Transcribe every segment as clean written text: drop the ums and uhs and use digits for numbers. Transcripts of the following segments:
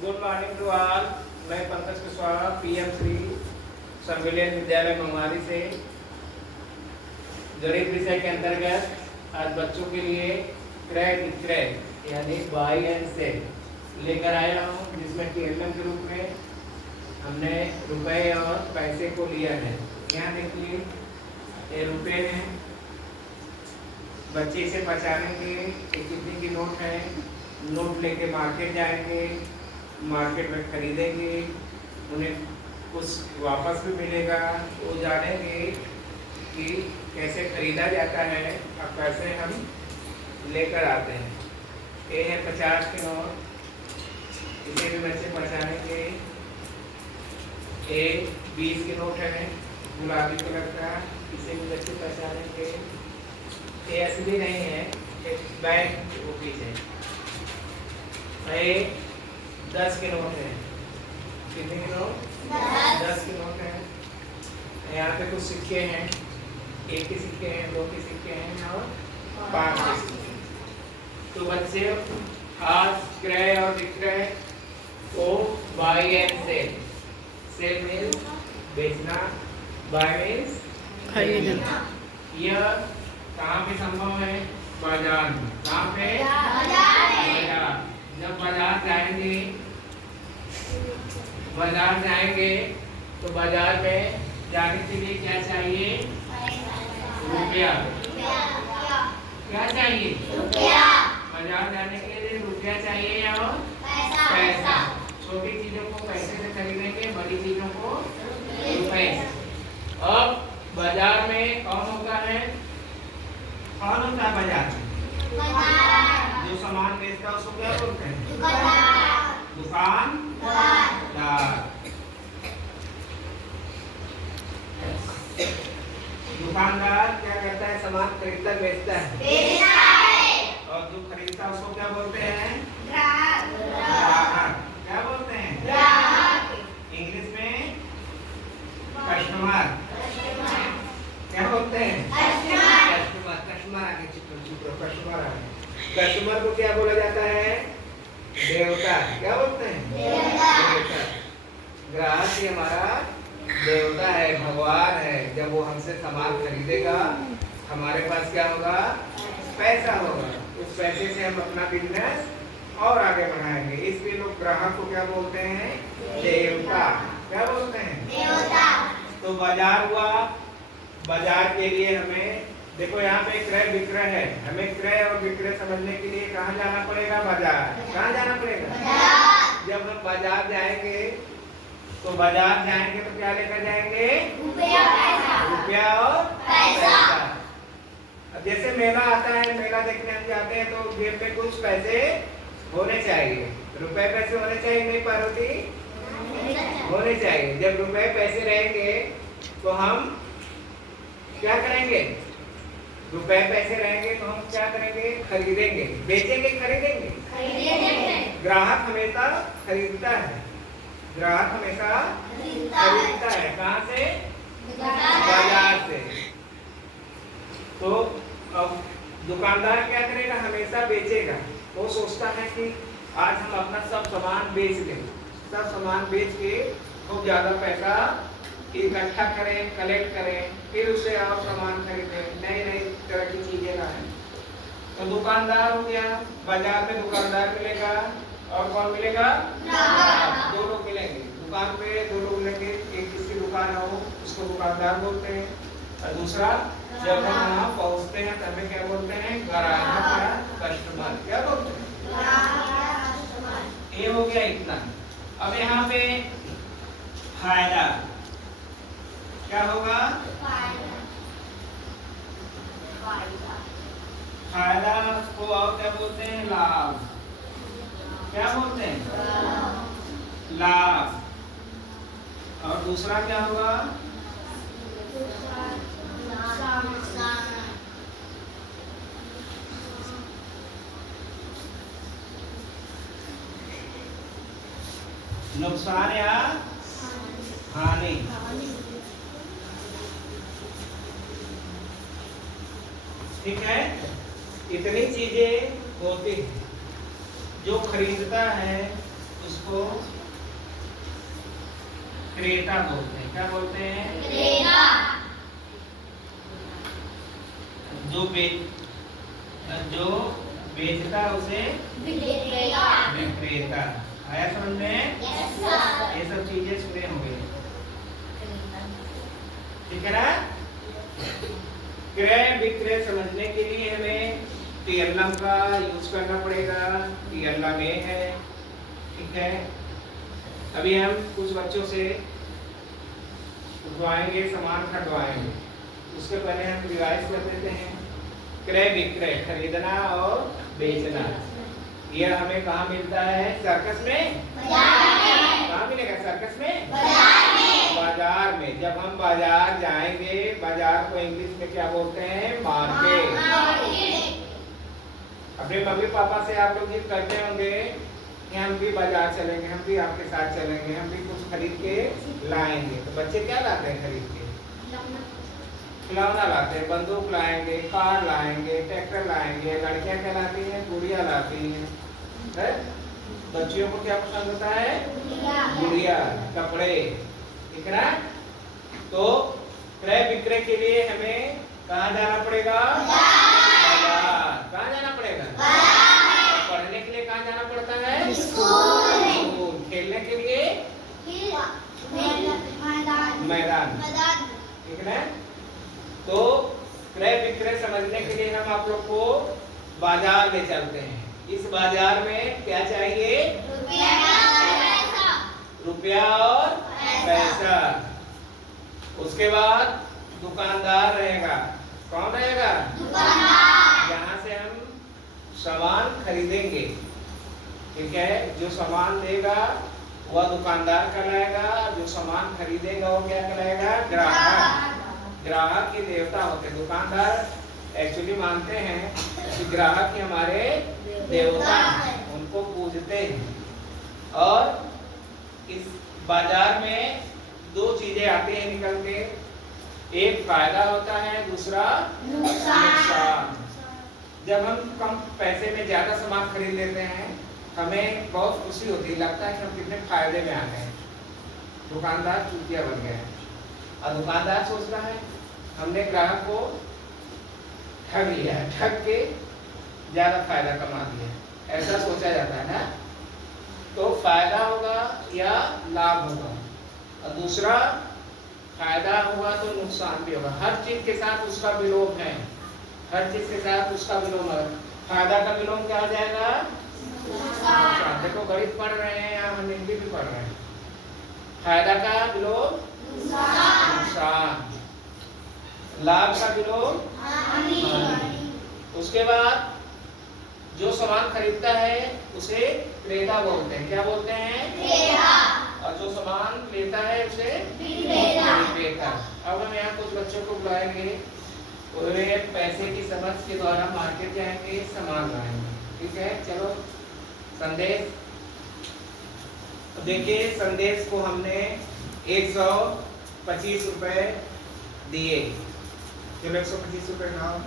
Good morning to all. मैं Pankaj Kushwaha PM Shri सम्मिलन विद्यालय मंगवारी से गणित विषय के अंतर्गत आज बच्चों के लिए क्रय विक्रय यानी बाई एंड सेल लेकर आया हूँ, जिसमें टीएलएम के रूप में हमने रुपए और पैसे को लिया है। यहाँ देखिए ये रुपए हैं, बच्चे इसे बचानेंगे। कितने की नोट है, नोट लेके मार्केट जाएंगे, मार्केट में खरीदेंगे, उन्हें कुछ वापस भी मिलेगा। वो जानेंगे कि कैसे खरीदा जाता है और कैसे हम लेकर आते हैं। ये है 50 के नोट, इसे भी बच्चे पहचानेंगे। ये 20 के नोट है गुलाबी कलर का, इसे भी बच्चे पहचानेंगे। ये असली नहीं है, एक बैंक ऑफिस है। ये 10 के नोट है। कितने के नोट? 10 के नोट है। यहाँ पे कुछ सिक्के हैं, 1 के सिक्के हैं, 2 के सिक्के हैं और 5 के सिक्के हैं। तो बच्चे आज क्रय और विक्रय को buy and sell. Sell means बेचना, बाय मीन्स खरीदना। यह कहाँ पे संभव है? बाजार में। कहाँ पे? बाजार। जब बाजार जाएंगे तो बाजार में जाने के लिए क्या चाहिए? रुपया। क्या चाहिए? रुपया। बाजार जाने के लिए रुपया चाहिए और पैसा। छोटी चीजों को पैसे से खरीदेंगे, बड़ी चीजों को रुपए। अब बाजार में कौन होता है? कौन होता है बाजार में? जो सामान बेचता है उसको क्या बोलते हैं? दुकानदार। दुकानदार क्या करता है? सामान खरीदता बेचता है। और जो खरीदता है उसको क्या बोलते हैं? ग्राहक। क्या बोलते हैं? ग्राहक। इंग्लिश में कस्टमर। क्या बोलते हैं? कस्टमर आगे कस्टमर आगे। कस्टमर को क्या बोला जाता है? देवता। क्या बोलते हैं? देवता। ग्राहक ही हमारा देवता है, भगवान है। जब वो हमसे सामान खरीदेगा, हमारे पास क्या होगा? पैसा होगा। उस पैसे से हम अपना बिजनेस और आगे बढ़ाएंगे। इसलिए लोग ग्राहक को क्या बोलते हैं? देवता। क्या बोलते हैं? देवता। तो बाजार हुआ। बाजार के लिए हमें देखो यहाँ पे क्रय विक्रय है। हमें क्रय और विक्रय समझने के लिए कहाँ जाना पड़ेगा? बाजार। कहाँ जाना पड़ेगा? जब हम बाजार जाएंगे तो क्या लेकर जाएंगे? रुपया और पैसा। अब जैसे मेला आता है, मेला देखने हम जाते हैं तो जेब में कुछ पैसे होने चाहिए। रुपए पैसे होने चाहिए, नहीं पार्वती? होने चाहिए। जब रुपए पैसे रहेंगे तो हम क्या करेंगे? रुपए पैसे रहेंगे तो हम क्या करेंगे? खरीदेंगे, बेचेंगे, खरीदेंगे। ग्राहक हमेशा खरीदता है। ग्राहक हमेशा खरीदता है। कहाँ से? बाजार से। तो अब दुकानदार क्या करेगा? हमेशा बेचेगा। वो सोचता है कि आज हम अपना सब सामान बेच लें, सब सामान बेच के खूब ज्यादा पैसा इकट्ठा करें, कलेक्ट करें, फिर उससे और सामान खरीदें, नई नई तरह की चीजें लाएं। तो दुकानदार हो गया। बाजार में दुकानदार मिलेगा और कौन मिलेगा? दो लोग मिलेंगे। दुकान पे दो लोग मिलेंगे। एक किसकी दुकान हो उसको दुकानदार बोलते हैं, और दूसरा जब हम वहाँ पहुँचते हैं तब हमें क्या बोलते हैं? ग्राहक या कस्टमर। क्या बोलते हैं? ये हो गया इतना। अब यहाँ पे फायदा क्या होगा? फायदा को और क्या बोलते हैं? लाभ। क्या बोलते हैं? लाभ। और दूसरा क्या होगा? नुकसान या हानि। ठीक है, इतनी चीजें होती हैं। जो खरीदता है उसको क्रेता बोलते हैं। क्या बोलते हैं? क्रेता। जो बेचता उसे विक्रेता। आया समझ में? ये सब चीजें सुने होंगे, ठीक है ना? क्रय विक्रय समझने के लिए हमें टीएलएम का यूज करना पड़ेगा। टीएलएम में है, ठीक है। अभी हम कुछ बच्चों से उठवाएंगे, सामान खरीदवाएंगे, उसके पहले हम रिवाइज कर देते हैं। क्रय विक्रय, खरीदना और बेचना, यह हमें कहाँ मिलता है? सर्कस में। कहाँ मिलेगा? सर्कस में, बाजार में। जब हम बाजार जाएंगे, बाजार को इंग्लिश में क्या बोलते हैं? मार्केट। अपने मम्मी पापा से आप लोग जिद करते होंगे कि हम भी बाजार चलेंगे, हम भी आपके साथ चलेंगे, हम भी कुछ खरीद के लाएंगे। तो बच्चे क्या लाते हैं खरीद के? खिलौना लाते हैं, बंदूक लाएंगे, कार लाएंगे, ट्रैक्टर लाएंगे। लड़कियां क्या लाती हैं? गुड़िया लाती हैं। बच्चियों को क्या पसंद होता है? गुड़िया, कपड़े, ठीक है ना? तो क्रय विक्रय के लिए हमें कहाँ जाना पड़ेगा? बाजार। कहाँ जाना पड़ेगा? पढ़ने के लिए कहाँ जाना पड़ता है? स्कूल। खेलने के लिए मैदान, ठीक है ना? तो क्रय विक्रय समझने के लिए हम आप लोग को बाजार ले चलते हैं। इस बाजार में क्या चाहिए? रुपया और पैसा। उसके बाद दुकानदार रहेगा। कौन रहेगा? यहाँ से हम सामान खरीदेंगे, ठीक है। जो सामान देगा वह दुकानदार कहलाएगा, जो सामान खरीदेगा वो क्या कहलाएगा? ग्राहक। ग्राहक के देवता होते हैं। दुकानदार एक्चुअली मानते हैं कि ग्राहक ही हमारे देवता हैं, उनको पूजते हैं। और इस बाजार में दो चीजें आती हैं निकल के, एक फायदा होता है, दूसरा नुकसान। जब हम कम पैसे में ज्यादा सामान खरीद लेते हैं, हमें बहुत खुशी होती है, लगता है कि हम कितने फायदे में आ गए। दुकानदार चूतिया बन गया है, और दुकानदार सोच रहा है हमने ग्राहक को ठग लिया है, ठग के ज्यादा फायदा कमा लिया, ऐसा सोचा जाता है ना। तो फायदा होगा या लाभ होगा, और दूसरा फायदा होगा तो नुकसान भी होगा। हर चीज के साथ उसका विलोम है, हर चीज के साथ उसका विलोम है। फायदा का विलोम क्या हो जाएगा? नुकसान। देखो गणित पढ़ रहे हैं या हम हिंदी भी पढ़ रहे हैं, फायदा का विलोम नुकसान, लाभ का विलोम हानि। उसके बाद जो सामान खरीदता है उसे क्रेता बोलते हैं। क्या बोलते हैं? क्रेता। और जो सामान लेता है उसे विक्रेता। अब हम यहाँ कुछ बच्चों को बुलाएंगे, वे पैसे की समझ के द्वारा मार्केट जाएंगे, सामान लाएंगे, ठीक है। चलो संदेश देखिए, संदेश को हमने 125 रुपए दिए। चलो 125 रुपए खाओ।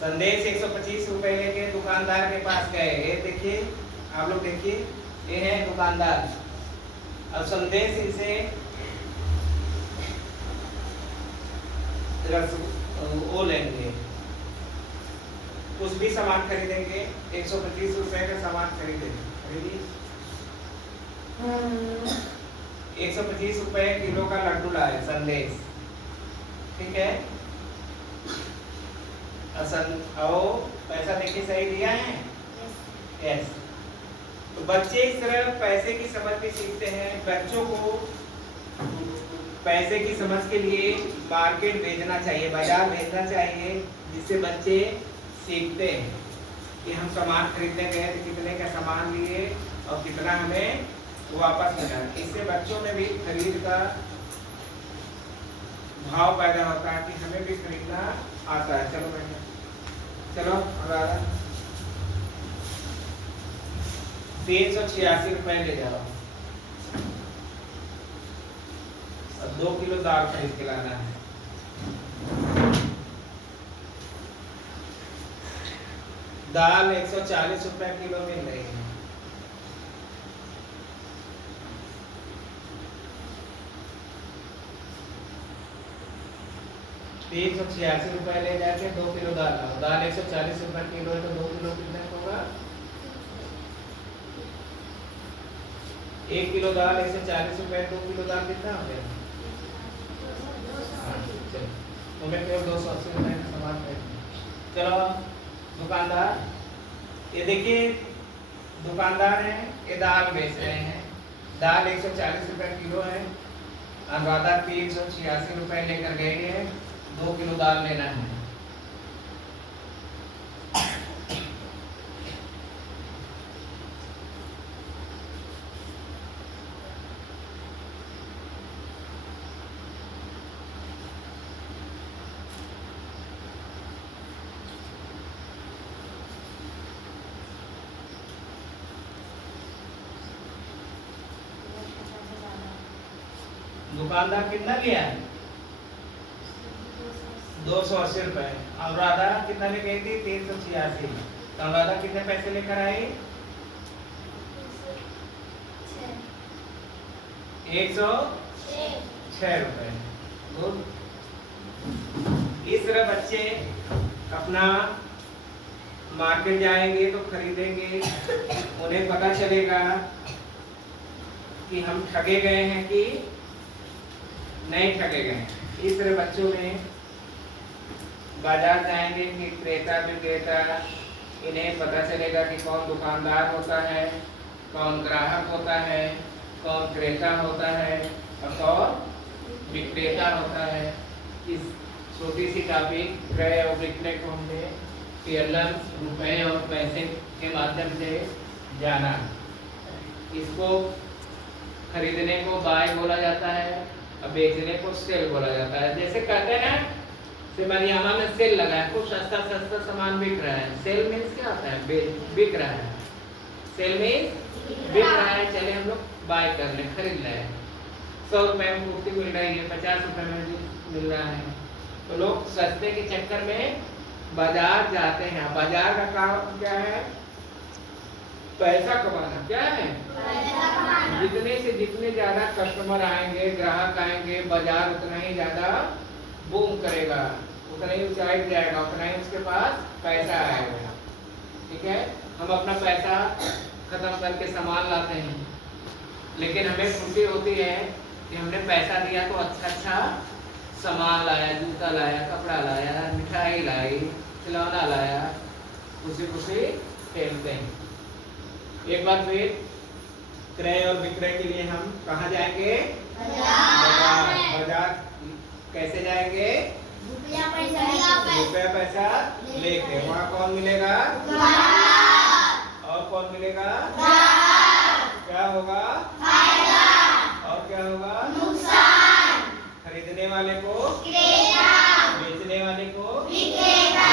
संदेश 125 रुपए लेके दुकानदार के पास गए। ये देखिए, आप लोग देखिए, ये है दुकानदार। अब संदेश इनसे वो लेंगे, कुछ भी सामान खरीदेंगे, 125 रुपए का सामान खरीदेंगे, खरीदिए। 125 रुपए किलो का लड्डू लाए संदेश, ठीक है। पैसा देखिए सही दिया है, यस। तो बच्चे इस तरह पैसे की समझ भी सीखते हैं। बच्चों को पैसे की समझ के लिए मार्केट भेजना चाहिए, बाजार भेजना चाहिए, जिससे बच्चे सीखते हैं कि हम सामान खरीदने गए तो कितने का सामान लिए और कितना हमें वापस मिला। इससे बच्चों में भी खरीद का भाव पैदा होता है कि हमें भी खरीदना आता है। चलो बेटा, चलो 386 रुपए ले जाओ, 2 किलो दाल खरीद के लाना है। दाल 140 रुपए किलो मिल रही है। ₹386 ले जाके 2 किलो दाल लाओ। दाल 140 रुपए किलो है तो 2 किलो कितने का होगा? 1 किलो दाल 140 रुपए, 2 किलो दाल कितना हो गया? चलो तो मैं केवल 280 रुपए का सामान खरीद। चलो दुकानदार, ये देखिए दुकानदार है, ये दाल बेच रहे हैं। दाल 140 रुपए किलो है। अनुराधा 386 रुपए लेकर गए हैं। 2 किलो दाल लेना है। दुकानदार कितना लिया है? 280 रुपए। अनुराधा कितना ले गई थी? 386। तो अनुराधा कितने पैसे लेकर आई? 106 रुपए। गुड। इस तरह बच्चे अपना मार्केट जाएंगे तो खरीदेंगे, उन्हें पता चलेगा कि हम ठगे गए हैं कि नहीं ठगे गए। इस तरह बच्चों ने बाजार जाएंगे कि क्रेता विक्रेता, इन्हें पता चलेगा कि कौन दुकानदार होता है, कौन ग्राहक होता है, कौन क्रेता होता है और कौन विक्रेता होता है। इस छोटी सी टॉपिक क्रय और विक्रय को हमने केवल रुपए और पैसे के माध्यम से जाना। इसको खरीदने को बाय बोला जाता है और बेचने को सेल बोला जाता है। जैसे कहते हैं ना, सिमरियामा में सेल लगा है, कुछ सस्ता सस्ता सामान बिक रहा है। सेल मीन्स क्या होता है? बिक रहा है। सेल मीन्स बिक रहा है, चले हम लोग बाय कर ले, खरीद ले। 100 रुपए में कुर्ती मिल रही है, 50 रुपए में मिल रहा है। तो लोग सस्ते के चक्कर में बाजार जाते हैं। बाजार का काम क्या है? पैसा कमाना। क्या है? जितने से जितने ज्यादा कस्टमर आएंगे, ग्राहक आएंगे, बाजार उतना ही ज्यादा बूम करेगा, उतना ही ऊंचाई जाएगा, उतना ही उसके पास पैसा आएगा। ठीक है, हम अपना पैसा खत्म करके सामान लाते हैं, लेकिन हमें खुशी होती है कि हमने पैसा दिया तो अच्छा अच्छा सामान लाया, जूता लाया, कपड़ा लाया, मिठाई लाई, खिलौना लाया, खुशी खुशी खेलते हैं। एक बार फिर क्रय और विक्रय के लिए हम कहाँ जाएंगे? बाजार। कैसे जाएंगे? रुपया पैसा लेके। वहाँ कौन मिलेगा? और कौन मिलेगा? क्या होगा? और क्या होगा? खरीदने वाले को बेचने वाले को विक्रेता।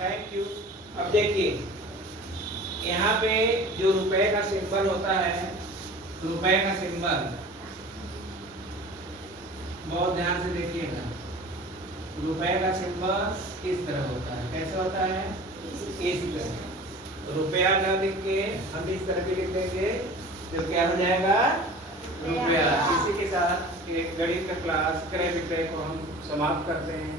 Thank you. अब देखिए यहाँ पे जो रुपए का सिंबल होता है, रुपए का सिंबल बहुत ध्यान से देखिएगा। रुपए का सिंबल इस तरह होता है। कैसे होता है? इस तरह। रुपया न लिख के हम इस तरह के लिख देंगे तो क्या हो जाएगा? रुपया। इसी के साथ एक गणित का क्लास क्रय विक्रय को हम समाप्त करते हैं।